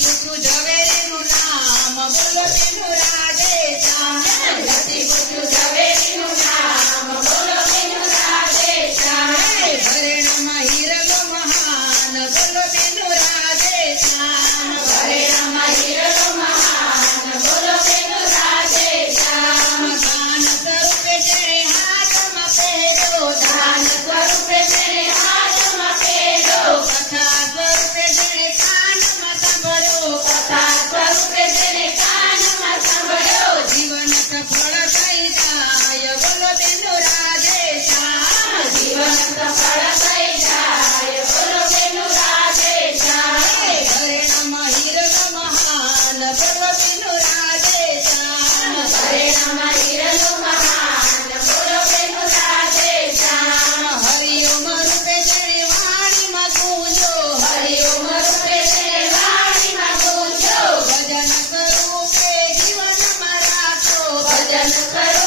শুধু যাবে stress.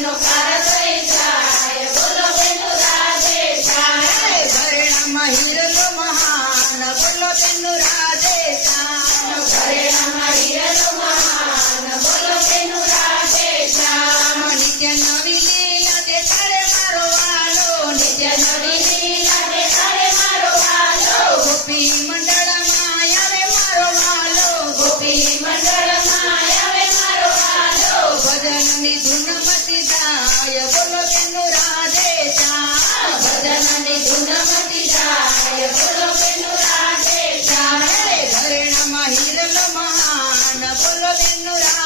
não para ನಿನ್ನುರಾ